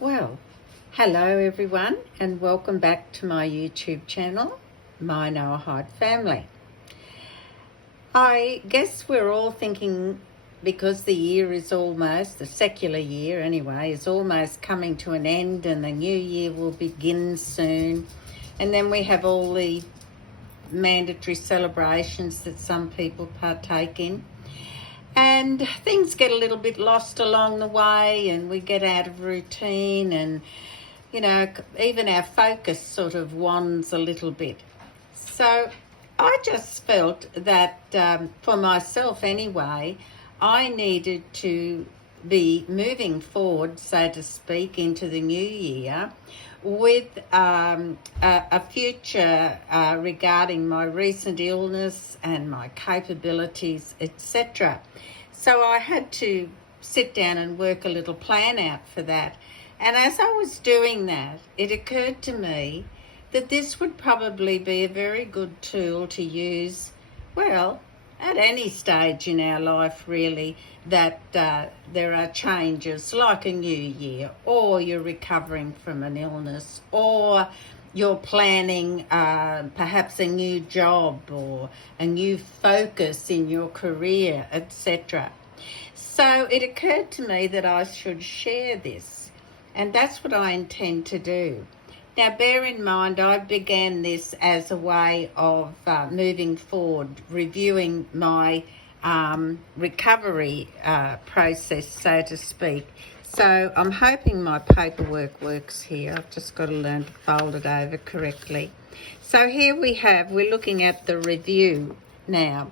Well, hello everyone, and welcome back to my YouTube channel, my Noahide family. I guess we're all thinking, because the year is almost, the secular year anyway, is almost coming to an end, and the new year will begin soon. And then we have all the mandatory celebrations that some people partake in. And things get a little bit lost along the way, and we get out of routine, and even our focus sort of wanders a little bit. So I just felt that for myself anyway, I needed to be moving forward, so to speak, into the new year with a future regarding my recent illness and my capabilities, etc. So I had to sit down and work a little plan out for that. And as I was doing that, it occurred to me that this would probably be a very good tool to use, well, at any stage in our life, really, that there are changes like a new year, or you're recovering from an illness, or you're planning perhaps a new job or a new focus in your career, etc. So it occurred to me that I should share this, and that's what I intend to do. Now, bear in mind, I began this as a way of moving forward, reviewing my recovery process, so to speak. So I'm hoping my paperwork works here. I've just got to learn to fold it over correctly. So here we're looking at the review now,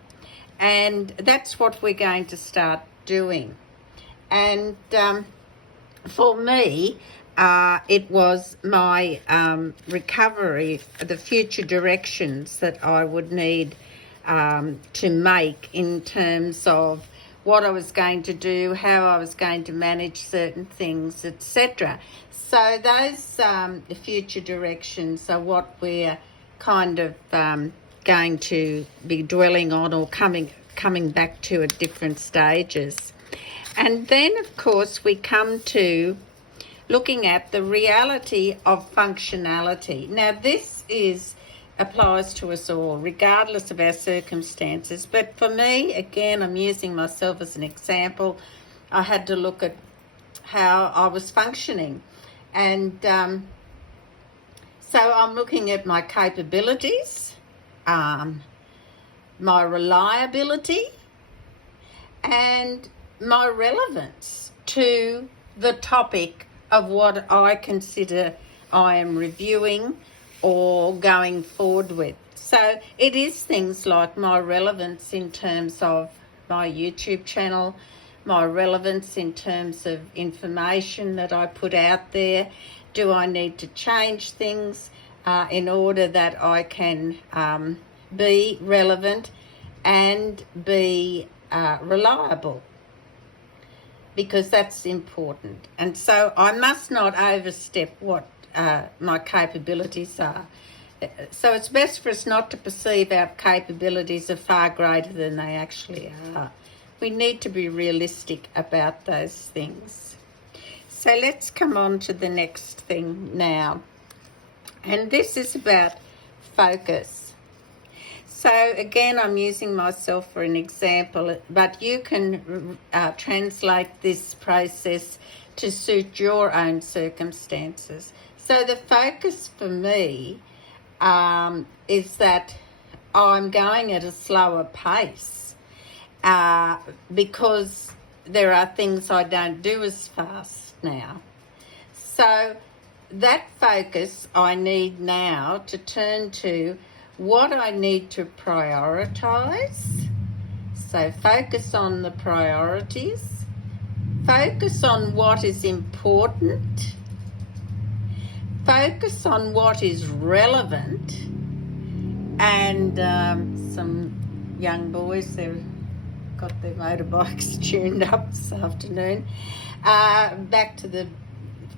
and that's what we're going to start doing. And for me, it was my recovery, the future directions that I would need to make in terms of what I was going to do, how I was going to manage certain things, etc. So those future directions are what we're kind of going to be dwelling on, or coming back to at different stages. And then, of course, we come to looking at the reality of functionality. Now, this applies to us all, regardless of our circumstances. But for me, again, I'm using myself as an example. I had to look at how I was functioning. And so I'm looking at my capabilities, my reliability, and my relevance to the topic of what I consider I am reviewing or going forward with. So it is things like my relevance in terms of my YouTube channel, my relevance in terms of information that I put out there. Do I need to change things in order that I can be relevant and be reliable? Because that's important. And so I must not overstep what my capabilities are. So it's best for us not to perceive our capabilities are far greater than they actually are. We need to be realistic about those things. So let's come on to the next thing now. And this is about focus. So again, I'm using myself for an example, but you can translate this process to suit your own circumstances. So the focus for me is that I'm going at a slower pace because there are things I don't do as fast now. So that focus I need now to turn to what I need to prioritise. So focus on the priorities, focus on what is important, focus on what is relevant, and some young boys, they've got their motorbikes tuned up this afternoon. Back to the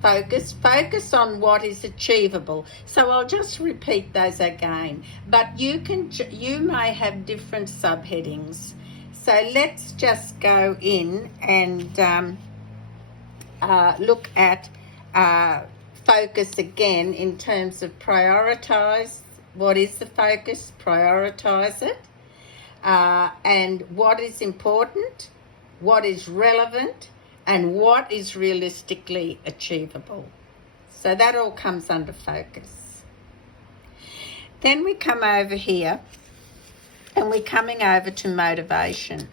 focus on what is achievable. So I'll just repeat those again, but you may have different subheadings. So let's just go in and look at focus again in terms of prioritise. What is the focus? Prioritise it. And what is important, what is relevant, and what is realistically achievable. So that all comes under focus. Then we come over here and we're coming over to motivation.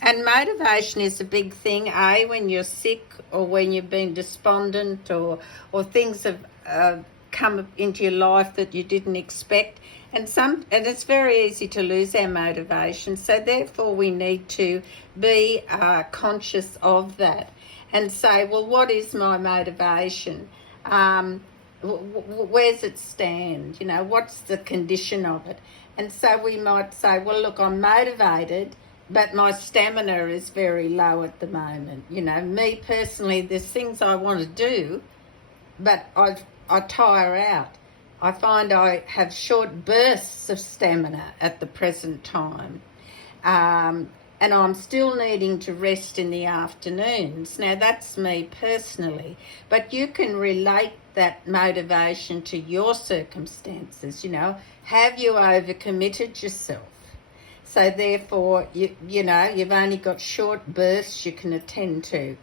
And motivation is a big thing, when you're sick or when you've been despondent or things have come into your life that you didn't expect. And it's very easy to lose our motivation. So therefore we need to be conscious of that and say, well, what is my motivation? Where's it stand? You know, what's the condition of it? And so we might say, well, look, I'm motivated, but my stamina is very low at the moment. You know, me personally, there's things I want to do, but I tire out. I find I have short bursts of stamina at the present time. And I'm still needing to rest in the afternoons. Now, that's me personally. But you can relate that motivation to your circumstances. You know, have you overcommitted yourself? So therefore, you know, you've only got short bursts you can attend to.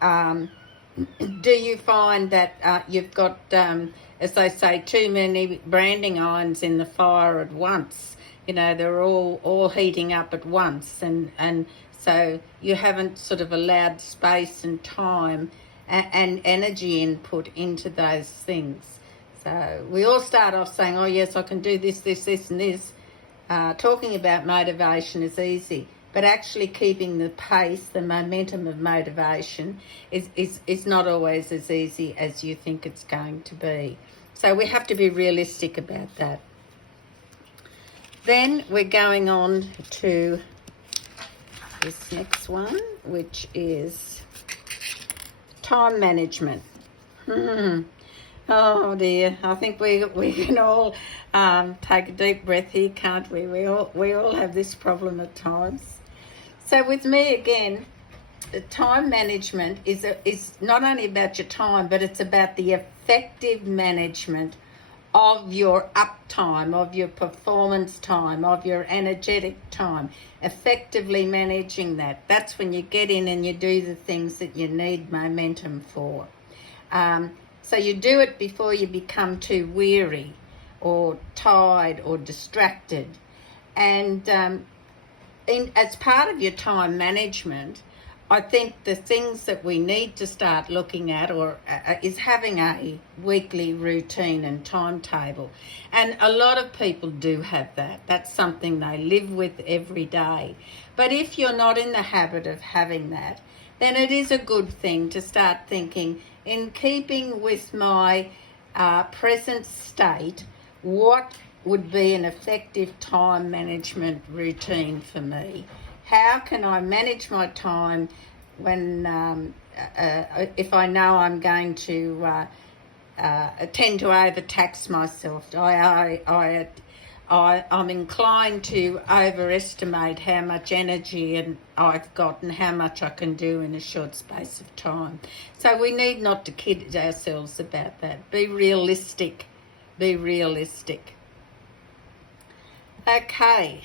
Do you find that you've got, as they say, too many branding irons in the fire at once? You know, they're all heating up at once, and so you haven't sort of allowed space and time and energy input into those things. So we all start off saying, oh yes, I can do this, this, this and this. Talking about motivation is easy, but actually keeping the pace, the momentum of motivation is not always as easy as you think it's going to be. So we have to be realistic about that. Then we're going on to this next one, which is time management. Oh dear, I think we can all take a deep breath here, can't we? We all have this problem at times. So with me again, the time management is not only about your time, but it's about the effective management of your uptime, of your performance time, of your energetic time. Effectively managing that. That's when you get in and you do the things that you need momentum for. So you do it before you become too weary or tired or distracted. And as part of your time management, I think the things that we need to start looking at is having a weekly routine and timetable. And a lot of people do have that. That's something they live with every day. But if you're not in the habit of having that, then it is a good thing to start thinking, in keeping with my present state, what would be an effective time management routine for me? How can I manage my time when, if I know I'm going to tend to overtax myself? I'm inclined to overestimate how much energy I've got and how much I can do in a short space of time. So we need not to kid ourselves about that. Be realistic. Be realistic. Okay,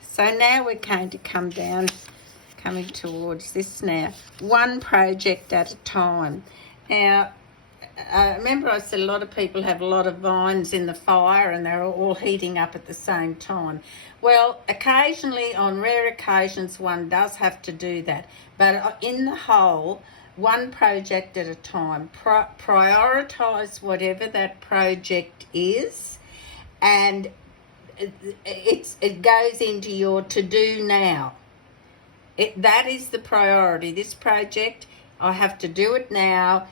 so now we're going to coming towards this now. One project at a time. Now, remember I said a lot of people have a lot of irons in the fire and they're all heating up at the same time. Well, occasionally, on rare occasions, one does have to do that. But in the whole, one project at a time. Prioritise whatever that project is, and it goes into your to-do now. That is the priority. This project, I have to do it now,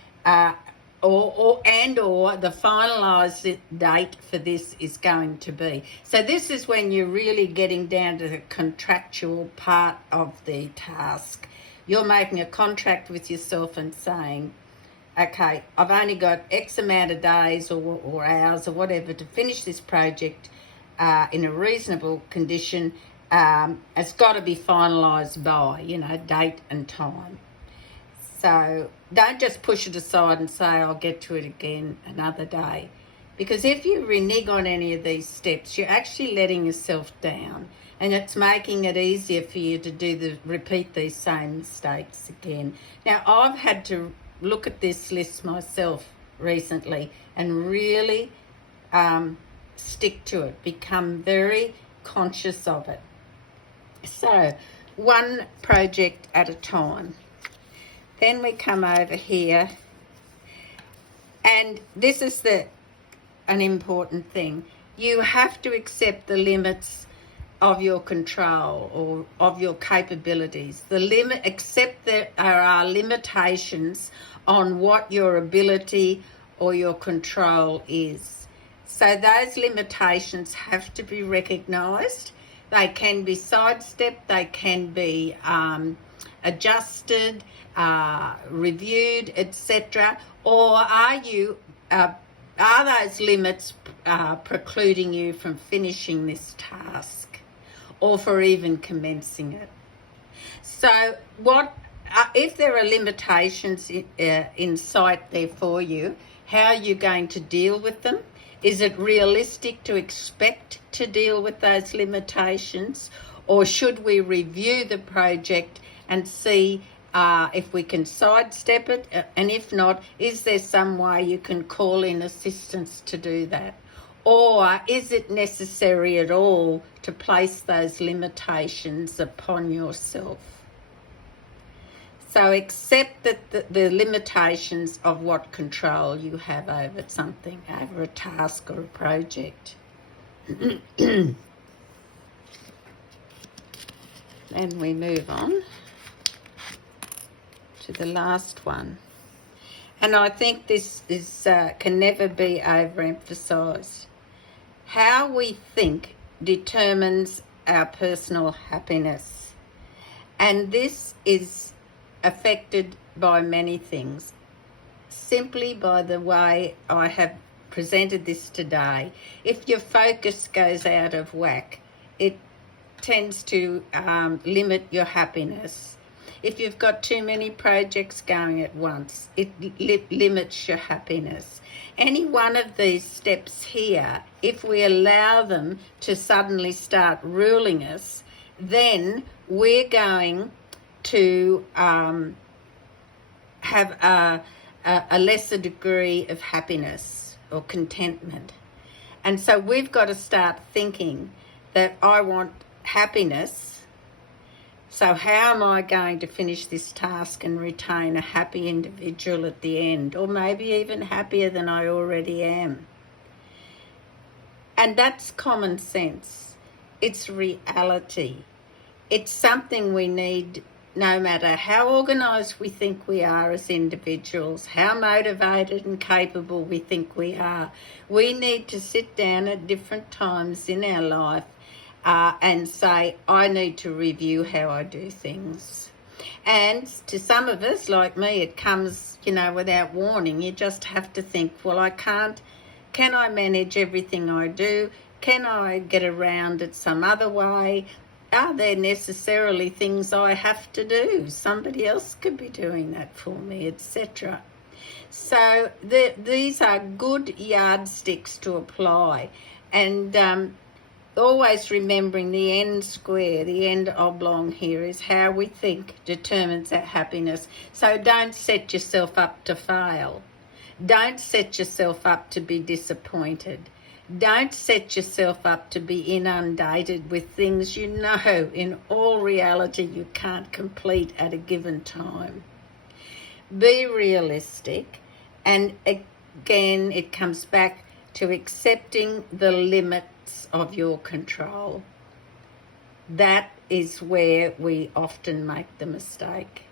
or the finalised date for this is going to be. So this is when you're really getting down to the contractual part of the task. You're making a contract with yourself and saying, okay, I've only got X amount of days or hours or whatever to finish this project in a reasonable condition. It's got to be finalised by, date and time. So don't just push it aside and say, I'll get to it again another day. Because if you renege on any of these steps, you're actually letting yourself down, and it's making it easier for you to repeat these same mistakes again. Now, I've had to look at this list myself recently and really stick to it, become very conscious of it. So, one project at a time. Then we come over here, and this is an important thing. You have to accept the limits of your control or of your capabilities. Accept that there are limitations on what your ability or your control is. So those limitations have to be recognised. They can be sidestepped, they can be adjusted, reviewed, etc. Or are those limits precluding you from finishing this task or for even commencing it? So if there are limitations in sight there for you, how are you going to deal with them? Is it realistic to expect to deal with those limitations, or should we review the project and see if we can sidestep it? And if not, is there some way you can call in assistance to do that? Or is it necessary at all to place those limitations upon yourself? So accept that the limitations of what control you have over something, over a task or a project. Then we move on to the last one. And I think this can never be overemphasised. How we think determines our personal happiness. And this is affected by many things. Simply by the way I have presented this today, if your focus goes out of whack, it tends to limit your happiness. If you've got too many projects going at once, it limits your happiness. Any one of these steps here, if we allow them to suddenly start ruling us, then we're going to have a lesser degree of happiness or contentment. And so we've got to start thinking that I want happiness. So how am I going to finish this task and retain a happy individual at the end, or maybe even happier than I already am? And that's common sense. It's reality. It's something we need. No matter how organised we think we are as individuals, how motivated and capable we think we are, we need to sit down at different times in our life and say, I need to review how I do things. And to some of us, like me, it comes, without warning. You just have to think, well, can I manage everything I do? Can I get around it some other way? Are there necessarily things I have to do? Somebody else could be doing that for me, etc. So these are good yardsticks to apply. And always remembering the end square, the end oblong here is how we think determines our happiness. So don't set yourself up to fail. Don't set yourself up to be disappointed. Don't set yourself up to be inundated with things in all reality you can't complete at a given time. Be realistic, and again it comes back to accepting the limits of your control. That is where we often make the mistake.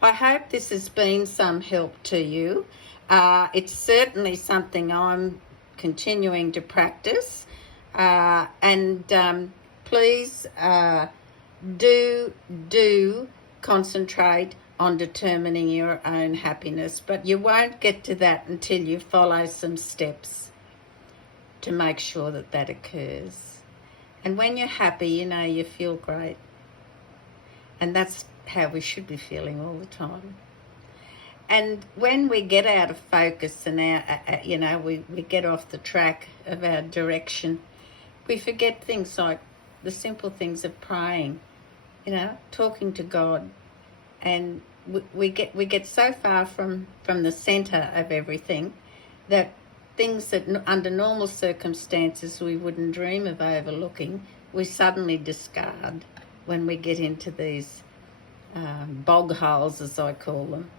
I hope this has been some help to you. It's certainly something I'm continuing to practice, and please do concentrate on determining your own happiness, but you won't get to that until you follow some steps to make sure that occurs. And when you're happy, you feel great, and that's how we should be feeling all the time. And when we get out of focus and we get off the track of our direction, we forget things like the simple things of praying, talking to God, and we get so far from the center of everything that things that under normal circumstances we wouldn't dream of overlooking, we suddenly discard when we get into these bog holes, as I call them.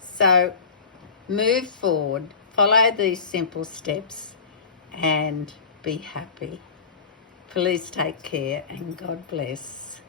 So move forward, follow these simple steps, and be happy. Please take care, and God bless.